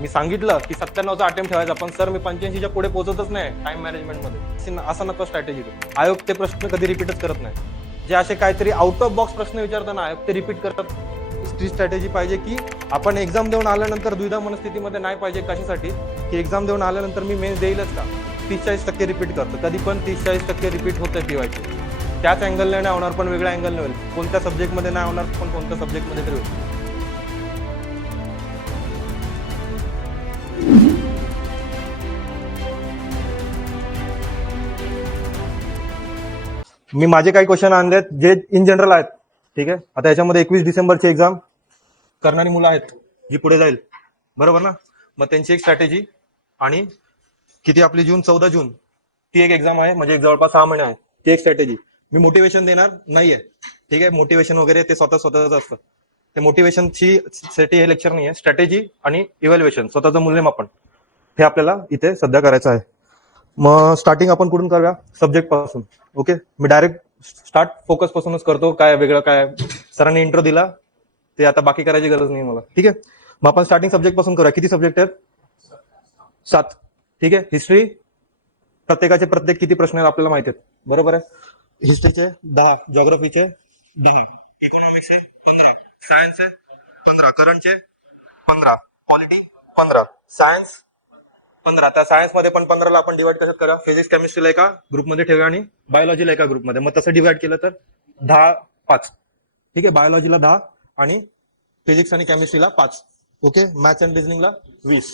मी सांगितलं की 97चा अटेम्प्ट ठेवायचा, पण सर मी 85च्या पुढे पोहोचतच नाही टाइम मॅनेजमेंटमध्ये, असं नको स्ट्रॅटेजी. आयोग ते प्रश्न कधी रिपीटच करत नाही. जे असे काहीतरी आउट ऑफ बॉक्स प्रश्न विचारताना आयोग ते रिपीट करतात. ती स्ट्रॅटेजी पाहिजे की आपण एक्झाम देऊन आल्यानंतर द्विधा मनस्थितीमध्ये नाही पाहिजे. कशासाठी? की एक्झाम देऊन आल्यानंतर मी मेन्स देईलच का? 30-40% रिपीट करतो, कधी पण 30-40% रिपीट होतं पीवायचे. त्याच अँगलने नाही होणार, पण वेगळ्या अँगलने होईल. कोणत्या सब्जेक्टमध्ये नाही होणार, पण कोणत्या सब्जेक्टमध्ये तरी होईल. मी माझे काही क्वेश्चन आणलेत जे इन जनरल आहेत. ठीक आहे, आता याच्यामध्ये 21 डिसेंबरची एक्झाम करणारी मुलं आहेत जी पुढे जाईल, बरोबर ना? मग त्यांची एक स्ट्रॅटेजी आणि किती आपली 14 जून ती एक एक्झाम आहे, म्हणजे एक जवळपास 6 महिने आहे. ती एक स्ट्रॅटेजी. मी मोटिवेशन देणार नाहीये, ठीक आहे? मोटिवेशन वगैरे ते स्वतःच असतं. ते मोटिवेशनची साठी हे लेक्चर नाही आहे. स्ट्रॅटेजी आणि इव्हॅल्युएशन, स्वतःचं मूल्यमापन, हे आपल्याला इथे सध्या करायचं आहे. मग स्टार्टिंग आपण कुठून करूया? सब्जेक्ट पासून. ओके, मी डायरेक्ट स्टार्ट फोकस पासूनच करतो. काय वेगळं काय सरांनी इंट्रो दिला ते आता बाकी करायची गरज नाही मला, ठीक आहे? मग आपण स्टार्टिंग सब्जेक्ट पासून करूया. किती सब्जेक्ट आहेत? 7. ठीक आहे. हिस्ट्री, प्रत्येकाचे प्रत्येक किती प्रश्न आहेत आपल्याला माहिती आहेत, बरोबर आहे? हिस्ट्रीचे 10, ज्योग्राफीचे 10, इकॉनॉमिक्सचे 15, सायन्सचे 15, करंटचे 15, पॉलिटी 15, सायन्स 15. त्या सायन्समध्ये पण 15ला आपण डिवाइड कसं करा? फिजिक्स केमिस्ट्रीला एका ग्रुपमध्ये ठेवूया आणि बायोलॉजीला एका ग्रुपमध्ये. मग तसं डिवाइड केलं तर 10, 5. ठीक आहे, बायोलॉजीला 10 आणि फिजिक्स आणि केमिस्ट्रीला 5. ओके, मॅथ्स अँड रिझनिंगला 20,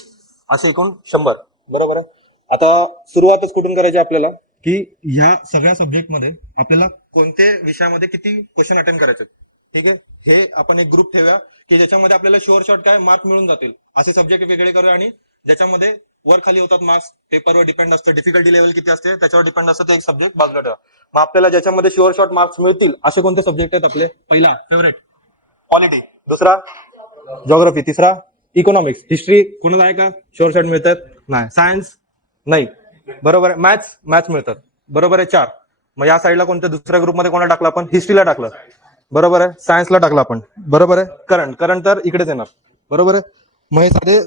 असे एकूण 100, बरोबर आहे? आता सुरुवातच कुठून करायची आपल्याला? की ह्या सगळ्या सब्जेक्टमध्ये आपल्याला कोणत्या विषयामध्ये किती क्वेश्चन अटेम्प्ट करायचे, ठीक आहे? हे आपण एक ग्रुप ठेवूया की ज्याच्यामध्ये आपल्याला शुअर शॉर्ट काय मार्क मिळून जातील, असे सब्जेक्ट वेगळे करूया. आणि ज्याच्यामध्ये वर खाली होतात मार्क्स, पेपरवर डिपेंड असतं, डिफिकल्टी लेवल किती असते त्याच्यावर डिपेंड असतं, ते एक सब्जेक्ट बाजूला ठेवा. मग आपल्याला ज्याच्यामध्ये शुअर शॉर्ट मार्क्स मिळतील असे कोणते सब्जेक्ट आहेत आपले? पहिला फेवरेट पॉलिटी, दुसरा ज्योग्राफी, तिसरा इकॉनॉमिक्स. हिस्ट्री कोणाला आहे का शुअर शॉर्ट मिळतात? नाही. सायन्स नाही, बरोबर आहे? मॅथ्स मिळतात, बरोबर आहे? 4. मग या साईडला कोणत्या दुसऱ्या ग्रुपमध्ये कोणाला टाकलं आपण? हिस्ट्रीला टाकलं, बरोबर आहे? सायन्सला टाकलं आपण, बरोबर आहे? करंट तर इकडेच येणार, बरोबर आहे? मग हे साधे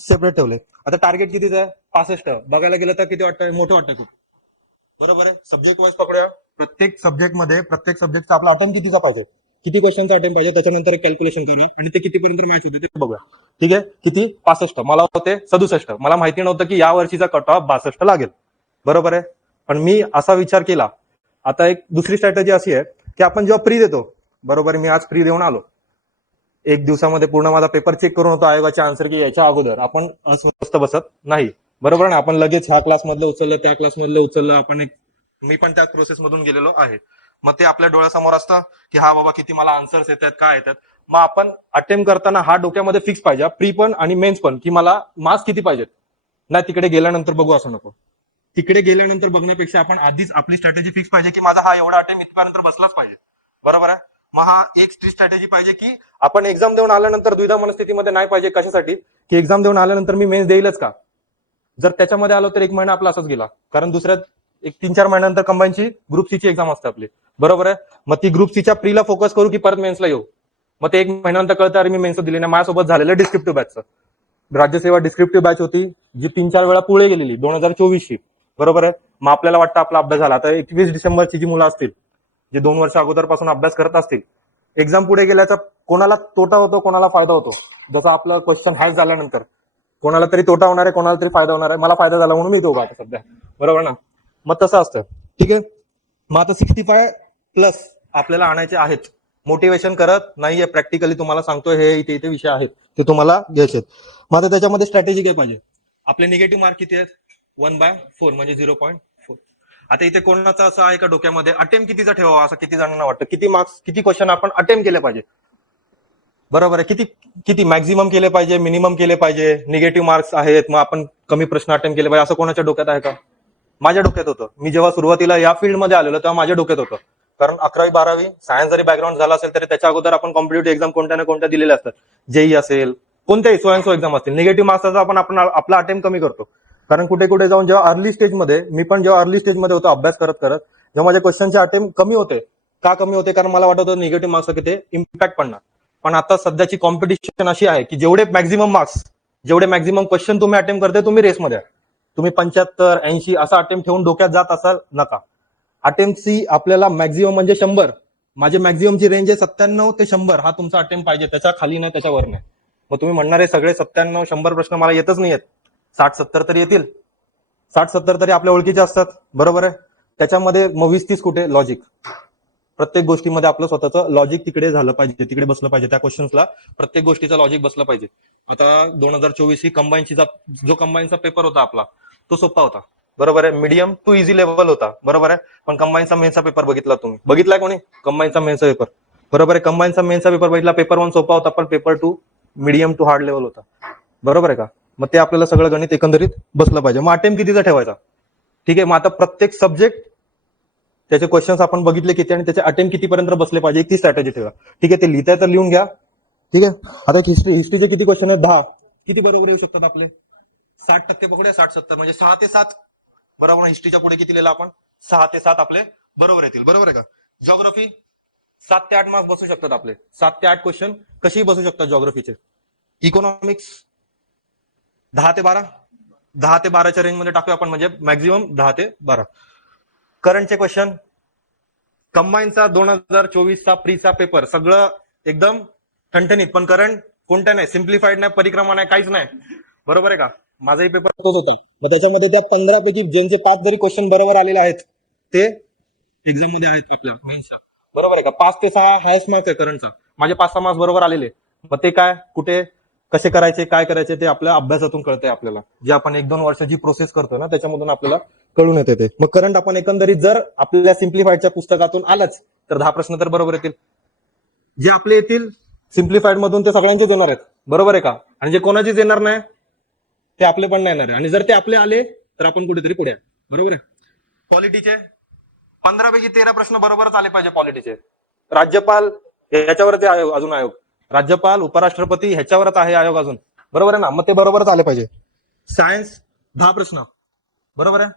सेपरेट ठेवले. आता टार्गेट कितीच आहे? 65. बघायला गेलं तर किती वाटतंय? मोठं वाटतंय खूप, बरोबर आहे? सब्जेक्ट वाईज पकडूया. प्रत्येक सब्जेक्टचा आपला अटेम्प्ट कितीचा पाहिजे, किती क्वेश्चनचा अटेम्प्ट पाहिजे, त्याच्यानंतर एक कॅल्क्युलेशन करूया आणि ते कितीपर्यंत मॅच होते ते बघूया. ठीक आहे, किती? 65. मला होते 67. मला माहिती नव्हतं की या वर्षीचा कट ऑफ 62 लागेल, बरोबर आहे? पण मी असा विचार केला. आता एक दुसरी स्ट्रॅटेजी अशी आहे की आपण जेव्हा प्री देतो, बरोबर, मी आज प्री देऊन आलो, एक दिवसामध्ये पूर्ण माझा पेपर चेक करून होतो आयोगाचे आन्सर की याच्या अगोदर आपण अस्वस्थ बसत नाही, बरोबर ना? आपण लगेच ह्या क्लासमधलं उचललं, त्या क्लासमधलं उचललं, आपण मी पण त्या प्रोसेस मधून गेलेलो आहे. मग ते आपल्या डोळ्यासमोर असतं की हा बाबा किती मला आन्सर्स येतात, काय येतात. मग आपण अटेम्प्ट करताना हा डोक्यामध्ये फिक्स पाहिजे, प्री पण आणि मेन्स पण, की मला मार्क्स किती पाहिजेत. नाही तिकडे गेल्यानंतर बघू असं नको. तिकडे गेल्यानंतर बघण्यापेक्षा आपण आधीच आपली स्ट्रॅटेजी फिक्स पाहिजे की माझा हा एवढा अटेम्प्ट इथपर्यंत बसलाच पाहिजे, बरोबर आहे? मग हा एक स्ट्रॅटेजी पाहिजे की आपण एक्झाम देऊन आल्यानंतर द्विधा मनस्थितीमध्ये नाही पाहिजे. कशासाठी? की एक्झाम देऊन आल्यानंतर मी मेन्स देईलच का? जर त्याच्यामध्ये आलो तर 1 महिना आपला असाच गेला, कारण दुसऱ्या एक 3-4 महिन्यानंतर कंबाईनची ग्रुप सी ची एक्झाम असते आपली, बरोबर आहे? मग ती ग्रुप सीच्या प्रीला फोकस करू की परत मेन्सला येऊ? मग ते 1 महिन्यानंतर कळतं अरे मी मेन्स दिली नाही. माझ्यासोबत झालेलं डिस्क्रिप्टिव्ह बॅचचं, राज्यसेवा डिस्क्रिप्टिव्ह बॅच होती जी 3-4 वेळा पुढे गेलेली 2024ची, बरोबर आहे? मग आपल्याला वाटतं आपला अभ्यास झाला. आता 21 डिसेंबरची जी मुलं असतील जे 2 वर्ष अगोदरपासून अभ्यास करत असतील, एक्झाम पुढे गेल्याचा कोणाला तोटा होतो, कोणाला फायदा होतो. जसं आपलं क्वेश्चन हॅक झाल्यानंतर कोणाला तरी तोटा होणार आहे, कोणाला तरी फायदा होणार आहे. मला फायदा झाला म्हणून मी दोघं आता सध्या, बरोबर ना? मग तसं असतं, ठीक आहे? मग आता 65+ आपल्याला आणायचे आहेत. मोटिवेशन करत नाहीये, प्रॅक्टिकली तुम्हाला सांगतोय, हे इथे विषय आहेत ते तुम्हाला घ्यायचे. मग आता त्याच्यामध्ये स्ट्रॅटेजी काय पाहिजे? आपले निगेटिव्ह मार्क किती आहेत? 1/4 म्हणजे 0.4. आता इथे कोणाचा असं आहे का डोक्यामध्ये अटेम्प्ट कितीचा ठेवावा असं किती जणांना वाटतं? किती मार्क्स, किती क्वेश्चन आपण अटेम्प्ट केले पाहिजे, बरोबर आहे? किती किती मॅक्झिमम केले पाहिजे, मिनिमम केले पाहिजे? निगेटिव्ह मार्क्स आहेत, मग आपण कमी प्रश्न अटेम्प्ट केले पाहिजे, असं कोणाच्या डोक्यात आहे का? माझ्या डोक्यात होतं. मी जेव्हा सुरुवातीला या फील्डमध्ये आलेलो तेव्हा माझ्या डोक्यात होतं. कारण 11वी-12वी सायन्स जरी बॅकग्राऊंड झाला असेल तरी त्याच्या अगोदर आपण कॉम्पिटेटिव्ह एक्झाम कोणत्या ना कोणत्या दिलेल्या असतात. जेई असेल, कोणत्याही सोयींसो एक्झाम असतील, निगेटिव्ह मार्क्सचा आपण आपला अटेम्प्ट कमी करतो. कारण कुठे कुठे जाऊन जेव्हा अर्ली स्टेजमध्ये, मी पण जेव्हा अर्ली स्टेजमध्ये होतो अभ्यास करत करत, जेव्हा माझ्या क्वेश्चनचे अटेम्प्ट कमी होते. का कमी होते? कारण मला वाटत होतं निगेटिव्ह मार्क्स किती इम्पॅक्ट पडणार. पण आता सध्याची कॉम्पिटिशन अशी आहे की जेवढे मॅक्झिमम मार्क्स जेवढे मॅक्झिमम क्वेश्चन तुम्ही अटेम्प्ट करते तुम्ही रेसमध्ये आहे. तुम्ही 75, 80 असा अटेम्प्ट ठेवून डोक्यात जात असाल नका. अटेम्प्टची आपल्याला मॅक्झिमम म्हणजे 100. माझे मॅक्झिममची रेंज आहे 97 ते 100. हा तुमचा अटेम्प्ट पाहिजे, त्याच्या खाली नाही, त्याच्यावर नाही. मग तुम्ही म्हणणारे सगळे 97, 100 प्रश्न मला येतच नाही आहेत. 60-70 तरी येतील. 60-70 तरी आपल्या ओळखीचे असतात, बरोबर आहे. त्याच्यामध्ये मग 20-30 कुठे लॉजिक. प्रत्येक गोष्टीमध्ये आपलं स्वतःचं लॉजिक तिकडे झालं पाहिजे, तिकडे बसलं पाहिजे. त्या क्वेश्चन्सला प्रत्येक गोष्टीचं लॉजिक बसलं पाहिजे. आता 2024 ही कंबाईनचा जो कंबाईनचा पेपर होता आपला तो सोपा होता, बरोबर आहे. मीडियम टू इझी लेवल होता, बरोबर आहे. पण कंबाईनचा मेनचा पेपर बघितला तुम्ही, बघितलाय कोणी कंबाईनचा मेनचा पेपर, बरोबर आहे. कंबाईनचा मेनचा पेपर बघितला, पेपर 1 सोपा होता, पण paper 2 medium to hard level होता, बरोबर आहे का. मग ते आपल्याला सगळं गणित एकंदरीत बसलं पाहिजे. मग अटेम्प्ट कितीचा ठेवायचा, ठीक आहे. मग आता प्रत्येक सब्जेक्ट त्याचे क्वेश्चन्स आपण बघितले किती आणि त्याचे अटेम्प्ट कितीपर्यंत बसले पाहिजे, ती स्ट्रॅटेजी ठेवा, ठीक आहे. ते लिहिताय तर लिहून घ्या, ठीक आहे. आता हिस्ट्रीचे किती क्वेश्चन आहेत, 10. किती बरोबर येऊ शकतात आपले, 60% पकडूया, 60-70 म्हणजे 6 ते 7, बरोबर. हिस्ट्रीच्या पुढे किती लिहिलं आपण, 6 ते 7 आपले बरोबर येतील, बरोबर आहे का. जिओग्राफी 7 ते 8 मार्क्स बसू शकतात आपले, 7 ते 8 क्वेश्चन कशी बसू शकतात जिओग्राफीचे. इकॉनॉमिक्स 10 ते 12, 10 ते 12च्या रेंजमध्ये टाकूया आपण, म्हणजे मॅक्झिमम 10 ते 12. करंटचे क्वेश्चन, कंबाईनचा 2024चा प्रीचा पेपर सगळं एकदम ठणठणीत, पण करंट कोणत्या नाही, सिम्प्लिफाईड नाही, परिक्रमा नाही, काहीच नाही, बरोबर आहे का. माझाही पेपर तोच होता. मग त्याच्यामध्ये त्या 15 पैकी ज्यांचे 5 जरी क्वेश्चन बरोबर आलेले आहेत ते एक्झाम मध्ये आहेत आपल्या मेन्सच्या, बरोबर आहे का. 5 ते 6 हायस्ट मार्क्स आहे करंटचा, माझे 5-6 मार्क्स बरोबर आलेले. मग ते काय, कुठे, कसे करायचे, काय करायचे ते आपल्या अभ्यासातून कळतंय आपल्याला. जे आपण 1-2 वर्षाची प्रोसेस करतोय ना त्याच्यामधून आपल्याला कळून येते ते. मग करंट आपण एकंदरीत जर आपल्या सिम्प्लिफाईडच्या पुस्तकातून आलंच तर 10 प्रश्न तर बरोबर येतील. जे आपले येतील सिम्प्लिफाईड मधून ते सगळ्यांचेच येणार आहेत, बरोबर आहे का. आणि जे कोणाचेच येणार नाही ते आपले पण नाही येणार आहे. आणि जर ते आपले आले तर आपण कुठेतरी पुढे, बरोबर आहे. पॉलिटीचे 15 पैकी 13 प्रश्न बरोबरच आले पाहिजे पॉलिटीचे. राज्यपाल ह्याच्यावरच आहे अजून आयोग, राज्यपाल उपराष्ट्रपती ह्याच्यावरच आहे आयोग अजून, बरोबर आहे ना. मग ते बरोबरच आले पाहिजे. सायन्स 10 प्रश्न, बरोबर आहे.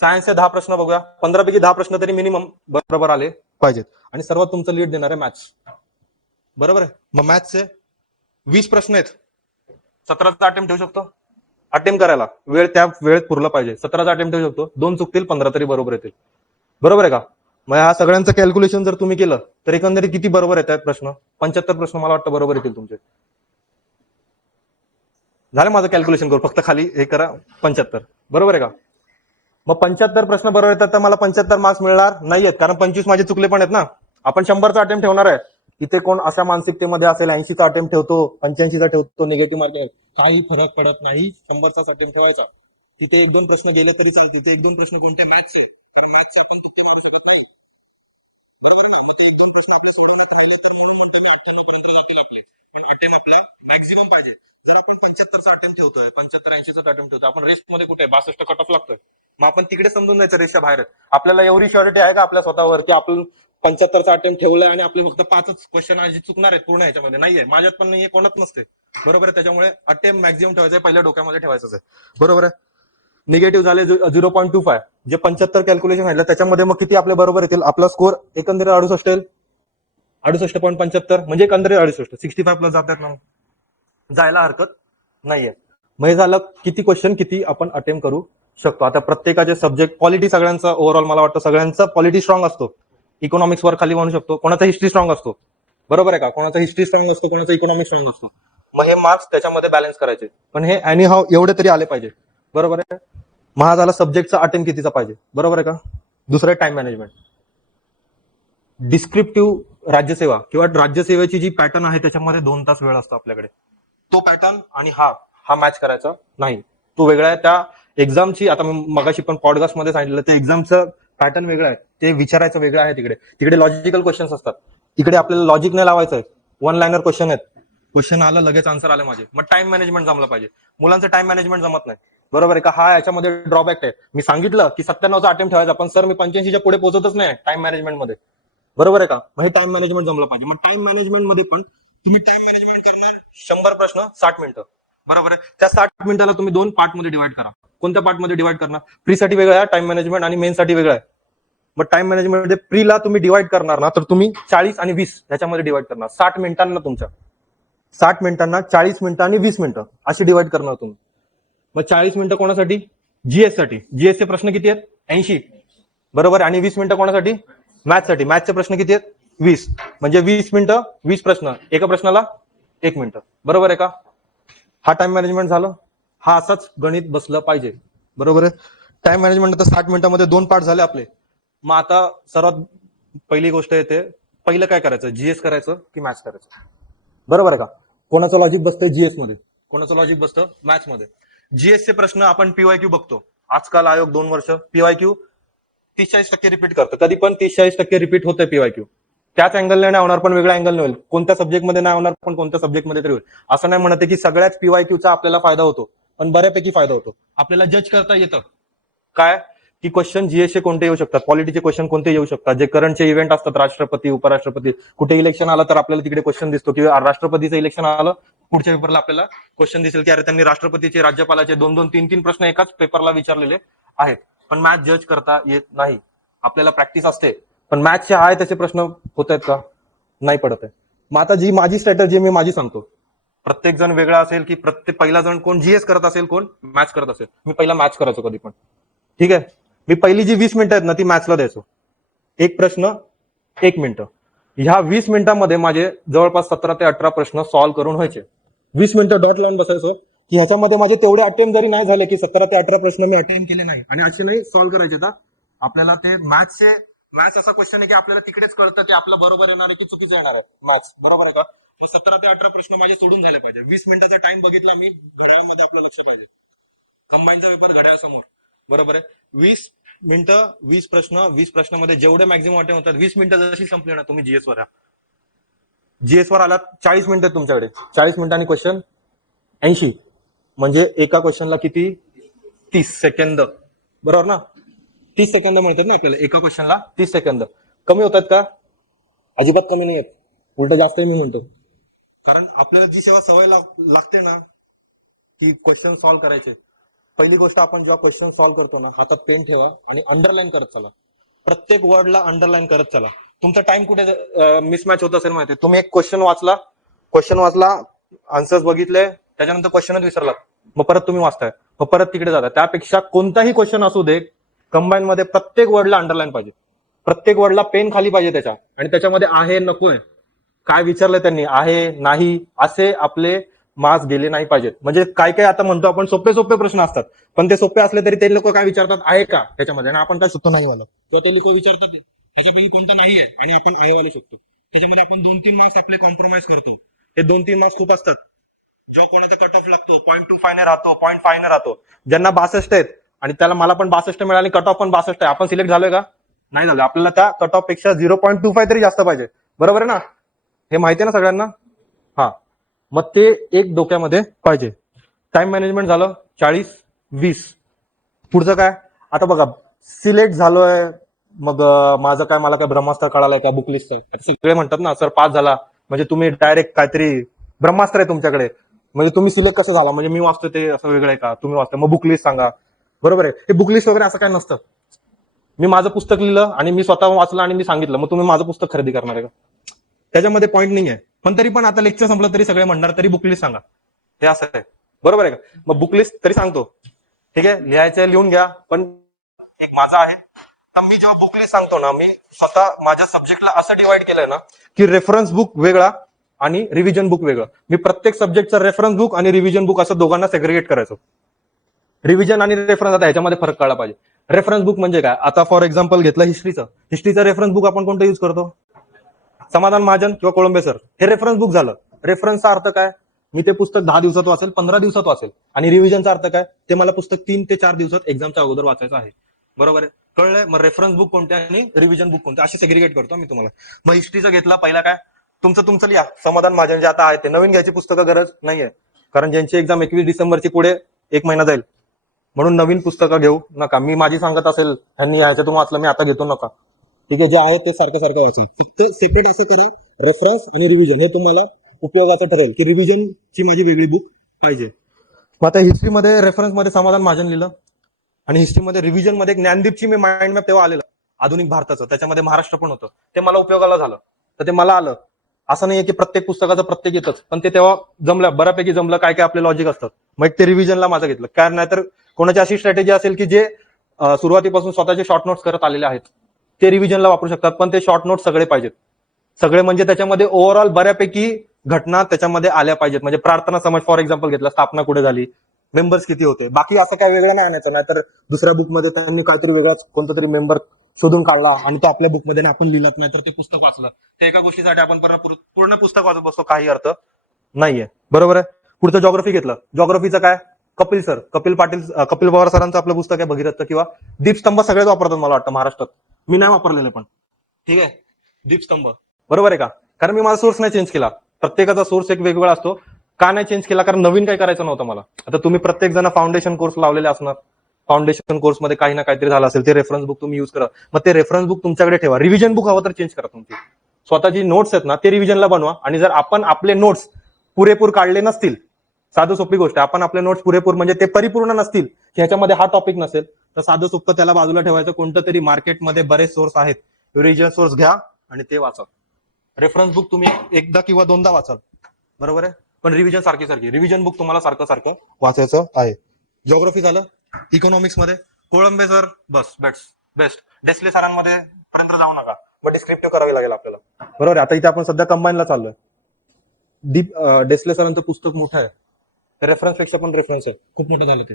सायन्सचे 10 प्रश्न बघूया, 15 पैकी 10 प्रश्न तरी मिनिमम बरोबर आले पाहिजेत. आणि सर्वात तुमचं लीड देणार आहे मॅथ्स, बरोबर आहे. मग मॅथ्सचे 20 प्रश्न आहेत, 17चा अटेम्प्ट ठेवू शकतो. अटेम्प्ट करायला वेळ त्या वेळेत पुरला पाहिजे. 17चा अटेम्प्ट ठेवू शकतो, 2 चुकतील 15 तरी बरोबर येतील, बरोबर आहे का. मग ह्या सगळ्यांचं कॅल्क्युलेशन जर तुम्ही केलं तर एकंदरीत किती बरोबर येतात प्रश्न, 75 प्रश्न मला वाटतं बरोबर येतील तुमचे. झालं माझं कॅल्क्युलेशन करू, फक्त खाली हे करा 75, बरोबर आहे का. मग 75 प्रश्न बरोबर येतात तर मला 75 मार्क्स मिळणार नाहीयेत, कारण 25 माझे चुकले पण आहेत ना. आपण 100चा अटेम्प्ट ठेवणार आहे. इथे कोण अशा मानसिकतेमध्ये असेल 80चा अटेम्प्ट ठेवतो, 85चा ठेवतो, निगेटिव्ह मार्क आहे, काही फरक पडत नाही. 100चाच अटेम्प्ट ठेवायचा. तिथे 1-2 प्रश्न गेले तरी चालते. तिथे 1-2 प्रश्न कोणते मॅथ्स आहे, कारण मॅथ्स आपण आपला मॅक्सिमम पाहिजे. जर आपण 75चा अटेम्प्ट ठेवतोय, 75-80चा अटेम्प्ट ठेवतोय, आपण रेस्ट मध्ये कुठे 62 कट ऑफ लागतोय, मग आपण तिकडे समजून जायचं रेषा बाहेर. आपल्याला एवढी श्युरिटी आहे का आपल्या स्वतःवर की आपण 75चा अटेम्प्ट ठेवलाय आणि आपले फक्त 5च क्वेश्चन आज चुकणार आहेत पूर्ण ह्याच्यामध्ये, नाहीये, माझ्यात पण नाहीये, कोणाच नसते, बरोबर आहे. त्याच्यामुळे अटेम्प्ट मॅक्सिमम ठेवायचं, पहिल्या डोक्यामध्ये ठेवायचं आहे, बरोबर आहे. निगेटिव्ह झाले 0.25, जे 75 कॅल्क्युलेशन आहे त्याच्यामध्ये मग किती आपले बरोबर येतील. आपला स्कोर एकंदरीत 68 येईल, 68.75 म्हणजे एकंदरीत 68, 65 प्लस जातात ना, जायला हरकत नाहीये. मग हे झालं किती क्वेश्चन किती आपण अटेम्प्ट करू शकतो. आता प्रत्येकाचे सब्जेक्ट पॉलिटी सगळ्यांचा ओव्हरऑल मला वाटतं सगळ्यांचा पॉलिटी स्ट्रॉंग असतो. इकॉनॉमिक्स वर खाली म्हणू शकतो, कोणाचा हिस्ट्री स्ट्रॉंग असतो, बरोबर आहे का. कोणाचा हिस्ट्री स्ट्रॉंग असतो, कोणाचा इकॉनॉमिक्स स्ट्रॉंग असतो. मग हे मार्क्स त्याच्यामध्ये बॅलन्स करायचे, पण हे एनी हाव एवढे तरी आले पाहिजे, बरोबर आहे. मग झाला सब्जेक्टचा अटेम्प्ट कितीचा पाहिजे, बरोबर आहे का. दुसरं टाइम मॅनेजमेंट. डिस्क्रिप्टिव्ह राज्यसेवा किंवा राज्यसेवेची जी पॅटर्न आहे त्याच्यामध्ये 2 तास वेळ असतो आपल्याकडे. तो पॅटर्न आणि हा मॅच करायचा नाही, तो वेगळा आहे. त्या एक्झामची आता मी मगाशी पण पॉडकास्ट मध्ये सांगितलं, ते एक्झामचं पॅटर्न वेगळं आहे, ते विचारायचं वेगळं आहे. तिकडे लॉजिकल क्वेश्चन्स असतात, इकडे आपल्याला लॉजिक नाही लावायचं आहे, 1 लाइनर क्वेश्चन आहेत. क्वेश्चन आलं लगेच आन्सर आले माझे. मग टाइम मॅनेजमेंट जमलं पाहिजे. मुलांचं टाइम मॅनेजमेंट जमत नाही, बरोबर आहे का. हा याच्यामध्ये ड्रॉबॅक आहे. मी सांगितलं की 97चा अटेम्प्ट ठेवायचा, पण सर मी 85च्या पुढे पोहोचतच नाही टाइम मॅनेजमेंट मध्ये, बरोबर आहे का. मग हे टाइम मॅनेजमेंट जमलं पाहिजे. मग टाइम मॅनेजमेंट मध्ये पण तुम्ही टाइम मॅनेजमेंट करणार 100 प्रश्न 60 मिनिटं, बरोबर आहे. त्या 60 मिनिटाला तुम्ही 2 पार्ट मध्ये डिवाइड करा. कोणत्या पार्ट मध्ये डिवाइड करणार, प्रीसाठी वेगळा आहे टाइम मॅनेजमेंट आणि मेनसाठी वेगळा आहे. मग टाइम मॅनेजमेंट मध्ये प्रीला तुम्ही डिवाइड करणार ना तर तुम्ही 40 आणि 20 ह्याच्यामध्ये डिवाइड करणार 60 मिनिटांना तुमच्या. 60 मिनिटांना 40 मिनिटं आणि 20 मिनिटं अशी डिवाइड करणार तुम्ही. मग 40 मिनिटं कोणासाठी? जीएस साठी. जीएस चे प्रश्न किती आहेत? 80. बरोबर. आणि 20 मिनिटं कोणासाठी? मॅथ्ससाठी. मॅथ्सचे प्रश्न किती आहेत? 20. म्हणजे 20 मिनिटं 20 प्रश्न, एका प्रश्नाला 1 मिनिट. बरोबर आहे का? हा टाइम मॅनेजमेंट झालं. हा असाच गणित बसलं पाहिजे. बरोबर आहे. टाइम मॅनेजमेंट आता 60 मिनिटांमध्ये 2 पार्ट झाले आपले. मग आता सर्वात पहिली गोष्ट येते, पहिलं काय करायचं? जीएस करायचं की मॅथ्स करायचं? बरोबर आहे का? कोणाचं लॉजिक बसतंय जीएस मध्ये, कोणाचं लॉजिक बसतं मॅथ्स मध्ये. जीएस चे प्रश्न आपण पीवायक्यू बघतो. आजकाल आयोग 2 वर्ष पीवायक्यू 30-40% रिपीट करतं. कधी पण 30-40% रिपीट होतंय पीवायक्यू. त्याच अँगलने नाही होणार, पण वेगळ्या अँगलने होईल. कोणत्या सब्जेक्टमध्ये नाही होणार, पण कोणत्या सब्जेक्टमध्ये तरी होईल. असं नाही म्हणत की सगळ्याच पीवायक्यूचा आपल्याला फायदा होतो, पण बऱ्यापैकी फायदा होतो. आपल्याला जज करता येतं काय की क्वेश्चन जीएसचे कोणते येऊ शकतात, पॉलिटीचे क्वेश्चन कोणते येऊ शकतात, जे करंटचे इव्हेंट असतात, राष्ट्रपती, उपराष्ट्रपती, कुठे इलेक्शन आलं तर आपल्याला तिकडे क्वेश्चन दिसतो, किंवा राष्ट्रपतीचं इलेक्शन आलं पुढच्या पेपरला आपल्याला क्वेश्चन दिसेल की अरे त्यांनी राष्ट्रपतीचे, राज्यपालाचे 2-2, 3-3 प्रश्न एकाच पेपरला विचारलेले आहेत. पण मॅथ जज करता येत नाही. आपल्याला प्रॅक्टिस असते, पण मॅथचे आहे तसे प्रश्न होत आहेत का? नाही पडत आहे. मग आता जी माझी स्ट्रॅटेजी मी माझी सांगतो. प्रत्येक जण वेगळा असेल की प्रत्येक पहिला जण कोण जीएस करत असेल, कोण मॅथ्स करत असेल. मी पहिला मॅथ्स करायचो कधी पण. ठीक आहे. मी पहिली जी 20 मिनिटं आहेत ना ती मॅथ्सला द्यायचो. एक प्रश्न 1 मिनिटं. ह्या 20 मिनिटांमध्ये माझे जवळपास 17 ते 18 प्रश्न सॉल्व्ह करून व्हायचे. 20 मिनिटं डॉट लावून बसायचो की ह्याच्यामध्ये माझे तेवढे अटेम्प्ट जरी नाही झाले की 17 ते 18 प्रश्न मी अटेम्प्ट केले नाही, आणि असे नाही सॉल्व्ह करायचे. ना आपल्याला ते मॅथ्स असा क्वेश्चन आहे की आपल्याला तिकडेच कळतं की आपलं बरोबर येणार आहे की चुकीचं येणार आहे मॅथ्स. बरोबर आहे का? मग 17 ते 18 प्रश्न माझे सोडून झाले पाहिजे. 20 मिनिटाचा टाइम बघितला मी, घड्याळामध्ये आपलं लक्ष पाहिजे. कंबाईनचा पेपर घड्याळासमोर. बरोबर आहे. 20 मिनिटं 20 प्रश्न, 20 प्रश्नामध्ये जेवढे मॅक्झिमम अटेम्प्ट होतात, 20 मिनिटं जशी संपली ना तुम्ही जीएस वर जीएस वर आलात, 40 मिनिटं तुमच्याकडे. 40 मिनिटांनी क्वेश्चन 80, म्हणजे एका क्वेश्चनला किती? 30 सेकंद. बरोबर ना? 30 सेकंद मिळतात ना आपल्याला एका क्वेश्चनला. 30 सेकंद कमी होतात का? अजिबात कमी नाही आहेत, उलट जास्त मी म्हणतो. कारण आपल्याला जी सेवा सवय लागते ना की क्वेश्चन सॉल्व्ह करायचे, पहिली गोष्ट आपण जेव्हा क्वेश्चन सॉल्व्ह करतो ना, हातात पेन ठेवा आणि अंडरलाईन करत चला. प्रत्येक वर्डला अंडरलाईन करत चला. तुमचा टाइम कुठे मिसमॅच होत असेल माहिती, तुम्ही एक क्वेश्चन वाचला, आन्सर्स बघितले, त्याच्यानंतर क्वेश्चनच विसरला, मग परत तुम्ही वाचताय, मग परत तिकडे जाता. त्यापेक्षा कोणताही क्वेश्चन असू दे, कंबाईन मध्ये प्रत्येक वर्डला अंडरलाईन पाहिजे, प्रत्येक वर्डला पेन खाली पाहिजे त्याच्या, आणि त्याच्यामध्ये आहे नकोय, काय विचारलंय त्यांनी, आहे नाही, असे आपले मार्क्स गेले नाही पाहिजेत. म्हणजे काय काय आता म्हणतो आपण सोपे सोपे प्रश्न असतात, पण ते सोपे असले तरी ते लोक काय विचारतात, आहे का त्याच्यामध्ये, आणि आपण काय शकतो नाही वाला, किंवा ते लोक विचारतात ह्याच्यापैकी कोणता नाही आहे आणि आपण आहे वाले शकतो. त्याच्यामध्ये आपण 2-3 मार्क्स आपले कॉम्प्रोमाइज करतो. हे 2-3 मार्क्स खूप असतात. जेव्हा कोणाचा कट ऑफ लागतो 0.25 ने राहतो, 0.5 ने राहतो. ज्यांना 62 आहेत आणि त्याला मला पण 62 मिळाले, कट ऑफ पण 62 आहे, आपण सिलेक्ट झालोय का? नाही झालं. आपल्याला त्या कट ऑफ पेक्षा 0.25 तरी जास्त पाहिजे. बरोबर आहे ना? हे माहिती आहे ना सगळ्यांना? हा. मग ते एक डोक्यामध्ये पाहिजे. टाइम मॅनेजमेंट झालं 40-20. पुढचं काय? आता बघा, सिलेक्ट झालोय, मग माझं काय, मला काय ब्रह्मास्त्र कळालाय का, बुक लिस्ट आहे, सगळे म्हणतात ना सर पास झाला म्हणजे तुम्ही डायरेक्ट काहीतरी ब्रह्मास्त्र आहे तुमच्याकडे, म्हणजे तुम्ही सिलेक्ट कसं झाला, म्हणजे मी वाचतो ते असं वेगळं आहे का, तुम्ही वाचतो मग बुक लिस्ट सांगा. बरोबर आहे. हे बुक लिस्ट वगैरे असं काय नसतं. मी माझं पुस्तक लिहिलं आणि मी स्वतः वाचलं आणि मी सांगितलं, मग तुम्ही माझं पुस्तक खरेदी करणार आहे का? त्याच्यामध्ये पॉईंट नाही आहे. पण तरी पण आता लेक्चर संपलं तरी सगळे म्हणणार तरी बुक लिस्ट सांगा, हे असं आहे. बरोबर आहे का? मग बुक लिस्ट तरी सांगतो, ठीक आहे, लिहायचं लिहून घ्या. पण एक माझं आहे, तर मी जेव्हा बुक लिस्ट सांगतो ना, मी स्वतः माझ्या सब्जेक्टला असं डिवाइड केलंय ना की रेफरन्स बुक वेगळा आणि रिव्हिजन बुक वेगळं. मी प्रत्येक सब्जेक्टचं रेफरन्स बुक आणि रिव्हिजन बुक असं दोघांना सेग्रिगेट करायचो. रिव्हिजन आणि रेफरन्स, आता ह्याच्यामध्ये फरक कळला पाहिजे. रेफरन्स बुक म्हणजे काय? आता फॉर एक्झाम्पल घेतलं हिस्ट्रीचं रेफरन्स बुक आपण कोणतं युज करतो? समाधान महाजन किंवा कोळंबे सर, हे रेफरन्स बुक झालं. रेफरन्सचा अर्थ काय? मी ते पुस्तक 10 दिवसात वाचेल, 15 दिवसात वाचेल. आणि रिव्हिजनचा अर्थ काय? ते मला पुस्तक 3 ते 4 दिवसात एक्झामच्या अगोदर वाचायचं आहे. बरोबर आहे? कळलंय? मग रेफरन्स बुक कोणते आणि रिव्हिजन बुक कोणते, असे सेग्रिगेट करतो मी तुम्हाला. मग हिस्ट्रीचं घेतला, पहिला काय, तुमचं लिहा. समाधान महाजन जे आता आहे ते, नवीन घ्यायची पुस्तकं गरज नाहीये, कारण ज्यांची एक्झाम 21 डिसेंबरची पुढे 1 महिना जाईल, म्हणून नवीन पुस्तकं घेऊ नका. मी माझी सांगत असेल ह्यांनी ह्याच्यातून वाचलं, मी आता घेतो नका. ठीक आहे, जे आहे ते सारखं वाचा. फक्त सेपरेट असं करा, रेफरन्स आणि रिव्हिजन हे तुम्हाला उपयोगाचं ठरेल, की रिव्हिजनची माझी वेगळी बुक पाहिजे. मग आता हिस्ट्रीमध्ये रेफरन्समध्ये समाधान महाजन लिहिलं, आणि हिस्ट्रीमध्ये रिव्हिजन मध्ये ज्ञानदीपची मी माइंड मॅप तेव्हा आलेलं आधुनिक भारताचं, त्याच्यामध्ये महाराष्ट्र पण होतं, ते मला उपयोगाला झालं, तर ते मला आलं. असं नाहीये की प्रत्येक पुस्तकाचं प्रत्येक येतच, पण ते तेव्हा जमलं, बऱ्यापैकी जमलं, काय काय आपले लॉजिक असतात. मग ते रिव्हिजनला माझं घेतलं. कारण नाहीतर कोणाची अशी स्ट्रॅटेजी असेल की जे सुरुवातीपासून स्वतःचे शॉर्ट नोट्स करत आलेले आहेत, ते रिव्हिजनला वापरू शकतात, पण ते शॉर्ट नोट्स सगळे पाहिजेत. सगळे म्हणजे त्याच्यामध्ये ओव्हरऑल बऱ्यापैकी घटना त्याच्यामध्ये आल्या पाहिजेत. म्हणजे प्रार्थना समज फॉर एक्झाम्पल घेतला, स्थापना कुठे झाली, मेंबर्स किती होते, बाकी असं काय वेगळं नाही आणायचं. नाहीतर दुसऱ्या बुकमध्ये त्यांनी काहीतरी वेगळाच कोणता तरी मेंबर शोधून काढला आणि तो आपल्या बुकमध्ये आपण लिहिलात नाही, तर ते पुस्तक वाचलं, ते एका गोष्टीसाठी आपण पूर्ण पुस्तक वाचत बसतो, काही अर्थ नाहीये. बरोबर आहे. पुढचं जॉग्राफी घेतलं, जॉग्राफीचं काय, कपिल सर, कपिल पाटील, कपिल पवार सरांचं आपलं पुस्तक आहे भगीरथ किंवा दीपस्तंभ सगळेच वापरतात मला वाटतं महाराष्ट्रात. मी नाही वापरलेले पण, ठीक आहे, दीपस्तंभ. बरोबर आहे का? कारण मी माझा सोर्स नाही चेंज केला. प्रत्येकाचा सोर्स एक वेगवेगळा असतो. का नाही चेंज केला? कारण नवीन काही करायचं नव्हतं मला. आता तुम्ही प्रत्येक जण फाउंडेशन कोर्स लावलेले असणार, फाउंडेशन कोर्समध्ये काही ना काहीतरी झालं असेल, ते रेफरन्स बुक तुम्ही युज करा. मग ते रेफरन्स बुक तुमच्याकडे ठेवा. रिव्हिजन बुक हवं तर चेंज करा तुमची. स्वतःची नोट्स आहेत ना, ते रिव्हिजनला बनवा. आणि जर आपण आपले नोट्स पुरेपूर काढले नसतील, साधं सोपी गोष्ट आहे, आपण आपले नोट्स पुरेपूर म्हणजे ते परिपूर्ण नसतील, ह्याच्यामध्ये हा टॉपिक नसेल, तर साधं सोपं त्याला बाजूला ठेवायचं. कोणतं तरी मार्केटमध्ये बरेच सोर्स आहेत, रिव्हिजन सोर्स घ्या आणि ते वाचा. रेफरन्स बुक तुम्ही एकदा किंवा दोनदा वाचाल, बरोबर आहे, पण रिव्हिजन सारखी रिव्हिजन बुक तुम्हाला सारखं वाचायचं आहे. ज्योग्राफी झालं. इकॉनॉमिक्स मध्ये कोळंबे सर बस बेस्ट. डेस्ले सरांमध्ये पर्यंत जाऊ नका, मग डिस्क्रिप्टिव्ह करावी लागेल आपल्याला. बरोबर आहे. आता इथे आपण सध्या कंबाईनला चाललोय. डेस्ले सरांचं पुस्तक मोठं आहे, रेफरन्स पेक्षा पण रेफरन्स आहे, खूप मोठं झालं ते.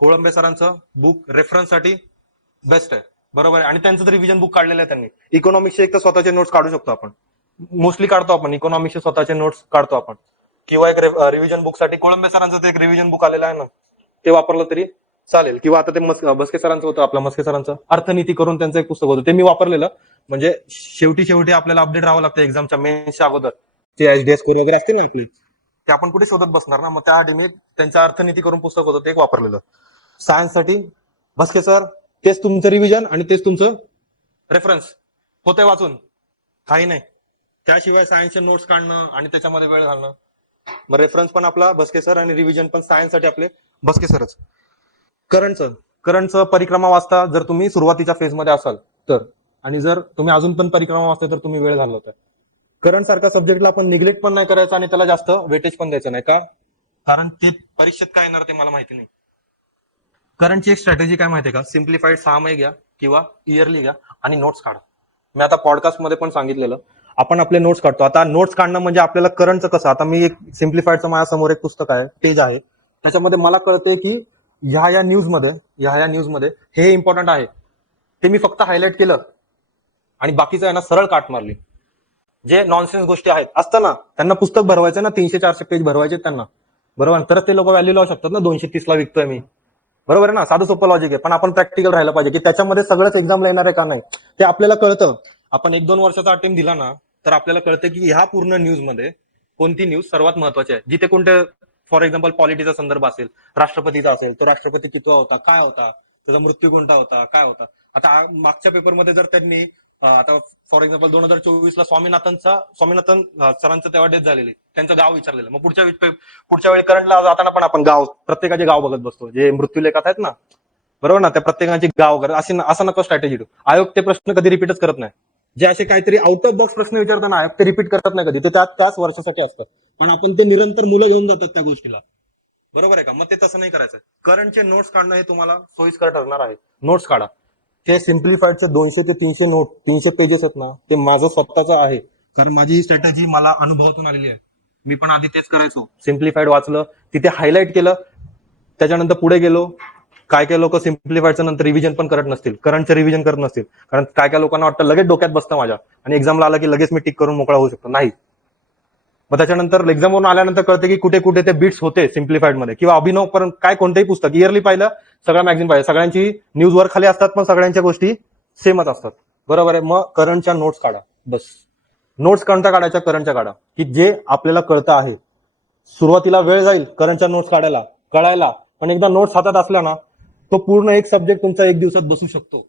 कोळंबे सरांचं बुक रेफरन्स साठी बेस्ट आहे. बरोबर आहे. आणि त्यांचं तर रिव्हिजन बुक काढलेलं आहे त्यांनी. इकॉनॉमिक्सचे एक तर स्वतःचे नोट्स काढू शकतो आपण, मोस्टली काढतो आपण इकॉनॉमिक्सचे स्वतःचे नोट्स काढतो आपण, किंवा एक रिव्हिजन बुक साठी कोळंबे सरांचं ते एक रिव्हिजन बुक आलेलं आहे ना, ते वापरलं तरी चालेल. किंवा आता ते बस्के सरांचं होतं, आपलं मस्के सरांचं अर्थनीती करून त्यांचं एक पुस्तक होतं, ते मी वापरलेलं. म्हणजे शेवटी आपल्याला अपडेट राहावं लागतं एक्झामच्या मेन्सच्या अगोदर. ते एचडीएस स्कोर वगैरे असते ना आपले, ते आपण कुठे शोधत बसणार ना, मग त्यासाठी मी त्यांचं अर्थनीती करून पुस्तक होतं, ते एक वापरलेलं. सायन्ससाठी बस्के सर, तेच तुमचं रिव्हिजन आणि तेच तुमचं रेफरन्स होते वाचून, काही नाही. त्याशिवाय सायन्सचे नोट्स काढणं आणि त्याच्यामध्ये वेळ घालणं. मग रेफरन्स पण आपला बस्के सर आणि रिव्हिजन पण सायन्ससाठी आपले बस्के सरच. करंटचं परिक्रमा वाचता जर तुम्ही सुरुवातीच्या फेजमध्ये असाल तर, आणि जर तुम्ही अजून पण परिक्रमा वाचता तर तुम्ही वेळ घालवताय. करंट सारख्या सब्जेक्टला आपण निग्लेक्ट पण नाही करायचं आणि त्याला जास्त वेटेज पण द्यायचं नाही. का? कारण ते परीक्षेत काय येणार ते मला माहिती नाही. करंटची एक स्ट्रॅटेजी काय माहितीये का? सिम्प्लिफाईड 6 महिने घ्या किंवा इयरली घ्या आणि नोट्स काढा. मी आता पॉडकास्टमध्ये पण सांगितलेलं, आपण आपले नोट्स काढतो. आता नोट्स काढणं म्हणजे आपल्याला करंटचं कसं, आता मी एक सिम्प्लिफाईडचं माझ्यासमोर एक पुस्तक आहे, पेज आहे, त्याच्यामध्ये मला कळते की ह्या न्यूजमध्ये हे इम्पॉर्टंट आहे, ते मी फक्त हायलाइट केलं आणि बाकीचं आहे ना सरळ काट मारली. जे नॉनसेन्स गोष्टी आहेत असताना त्यांना पुस्तक भरवायचं ना, 300-400 पेज भरवायचे त्यांना, बरोबर, तर ते लोक व्हॅल्यू लावू शकतात ना. 230 ला विकतोय मी, बरोबर आहे ना. साधं सोपं लॉजिक आहे. पण आपण प्रॅक्टिकल राहायला पाहिजे की त्याच्यामध्ये सगळंच एक्झामला येणार आहे का नाही, ते आपल्याला कळतं. आपण 1-2 वर्षाचा अटेम्प्ट दिला ना, तर आपल्याला कळतं की ह्या पूर्ण न्यूज मध्ये कोणती न्यूज सर्वात महत्वाची आहे. जिथे कोणते फॉर एक्झाम्पल पॉलिटीचा संदर्भ असेल, राष्ट्रपतीचा असेल, तो राष्ट्रपती कितवा होता, काय होता, त्याचा मृत्यू कोणता होता, काय होता. आता मागच्या पेपरमध्ये जर त्यांनी आता फॉर एक्झाम्पल 2024 ला स्वामीनाथन सरांचं तेव्हा डेथ झालेली, त्यांचं गाव विचारलेलं. मग पुढच्या वेळी करंटला जाताना पण आपण प्रत्येकाचे गाव बघत बसतो, जे मृत्यूलेखात आहेत ना, बरोबर ना, त्या प्रत्येकाची गाव वगैरे असं नको स्ट्रॅटेजी. आयोग ते प्रश्न कधी रिपीटच करत नाही. जे असे काहीतरी आउट ऑफ बॉक्स प्रश्न विचारताना आयोग ते रिपीट करत नाही कधी, ते त्याच वर्षासाठी असतात. पण आपण ते निरंतर मुलं घेऊन जातात त्या गोष्टीला, बरोबर आहे का? मग ते तसं नाही करायचं. करंटचे नोट्स काढणं हे तुम्हाला सोयीस्कर ठरणार आहे. नोट्स काढा. ते सिम्प्लिफाईडचे 200 ते 300 पेजेस आहेत ना, ते माझं स्वतःचं आहे. कारण माझी ही स्ट्रॅटेजी मला अनुभवातून आलेली आहे. मी पण आधी तेच करायचो. सिम्प्लिफाईड वाचलं, तिथे हायलाइट केलं, त्याच्यानंतर पुढे गेलो. काय लोक सिम्प्लिफाईडचं नंतर रिव्हिजन पण करत नसतील, करंटचं रिव्हिजन करत नसतील. कारण काय लोकांना वाटतं लगेच डोक्यात बसतं माझ्या आणि एक्झामला आलं की लगेच मी टिक करून मोकळा होऊ शकतो. नाही. मग त्याच्यानंतर एक्झामवरून आल्यानंतर कळते की कुठे ते बिट्स होते सिम्प्लिफाईड मध्ये, किंवा अभिनव पण काय कोणतेही पुस्तक इयरली पाहिलं, सगळ्या मॅगझिन पाहिजे, सगळ्यांची न्यूज वर खाली असतात पण सगळ्यांच्या गोष्टी सेमच असतात, बरोबर आहे. मग करंटच्या नोट्स काढा. बस नोट्स कोणत्या काढायच्या? करंटच्या काढा, की जे आपल्याला कळतं आहे. सुरुवातीला वेळ जाईल करंटच्या नोट्स कळायला, पण एकदा नोट्स हातात असल्या ना, तो पूर्ण एक सब्जेक्ट तुमचा 1 दिवसात बसू शकतो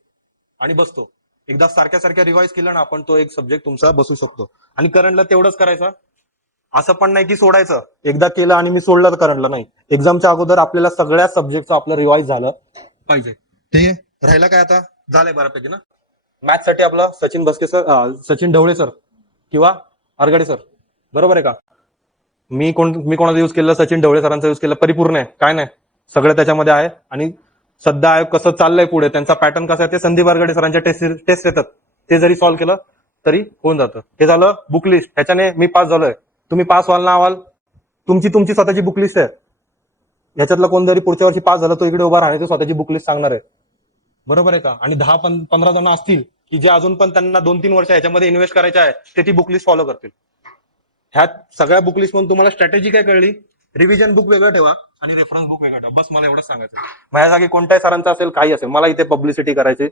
आणि बसतो. एकदा सारख्या रिवाइज केलं ना आपण, तो एक सब्जेक्ट तुमचा बसू शकतो. आणि करंटला तेवढंच करायचं, असं पण नाही की सोडायचं, एकदा केलं आणि मी सोडलं तर करंटला नाही. एक्झामच्या अगोदर आपल्याला सगळ्या सब्जेक्टचं आपलं रिवाइज झालं पाहिजे. ठीक आहे. राहिला काय आता? झालंय बऱ्यापैकी ना. मॅथ्स साठी आपला सचिन ढवळे सर किंवा आरगडे सर, बरोबर आहे का? मी कोणाचा यूज केलं, सचिन ढवळे सरांचा यूज केला, परिपूर्ण आहे, काय नाही, सगळं त्याच्यामध्ये आहे. आणि सध्या आयोग कसं चाललंय पुढे, त्यांचा पॅटर्न कसा आहे, ते संदीप वारगडे सरांच्या टेस्ट येतात, ते जरी सॉल्व्ह केलं तरी होऊन जातं. हे झालं बुक लिस्ट, ह्याच्याने मी पास झालोय. तुम्ही पास व्हाल ना व्हाल, तुमची स्वतःची बुक लिस्ट आहे. ह्याच्यातला कोणतरी पुढच्या वर्षी पास झाला, तो इकडे उभा राहणे, तो स्वतःची बुक लिस्ट सांगणार आहे. बरोबर आहे का? आणि 10-15 जण असतील की जे अजून पण त्यांना 2-3 वर्ष ह्याच्यामध्ये इन्व्हेस्ट करायचे आहे, ते ती बुक लिस्ट फॉलो करतील. ह्या सगळ्या बुक लिस्ट मधून तुम्हाला स्ट्रॅटेजी काय कळली? रिव्हिजन बुक वेगळं ठेवा आणि रेफरन्स बुक वेगळं ठेवा, बस मला एवढंच सांगायचं. माझ्या जागी कोणत्याही सरांचं असेल, काही असेल, मला इथे पब्लिसिटी करायची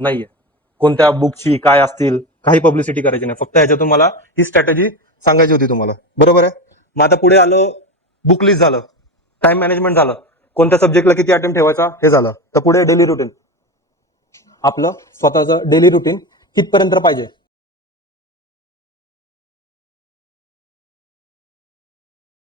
नाहीये. कोणत्या बुकची काय असतील, काही पब्लिसिटी करायची नाही. फक्त ह्याच्यातून मला ही स्ट्रॅटेजी सांगायची होती तुम्हाला. बरोबर आहे? मग आता पुढे आलं, बुक लिस्ट झालं, टाइम मॅनेजमेंट झालं, कोणत्या सब्जेक्टला किती अटेम्प्ट ठेवायचा हे झालं. तर पुढे डेली रुटीन, आपलं स्वतःचं डेली रुटीन कितपर्यंत पाहिजे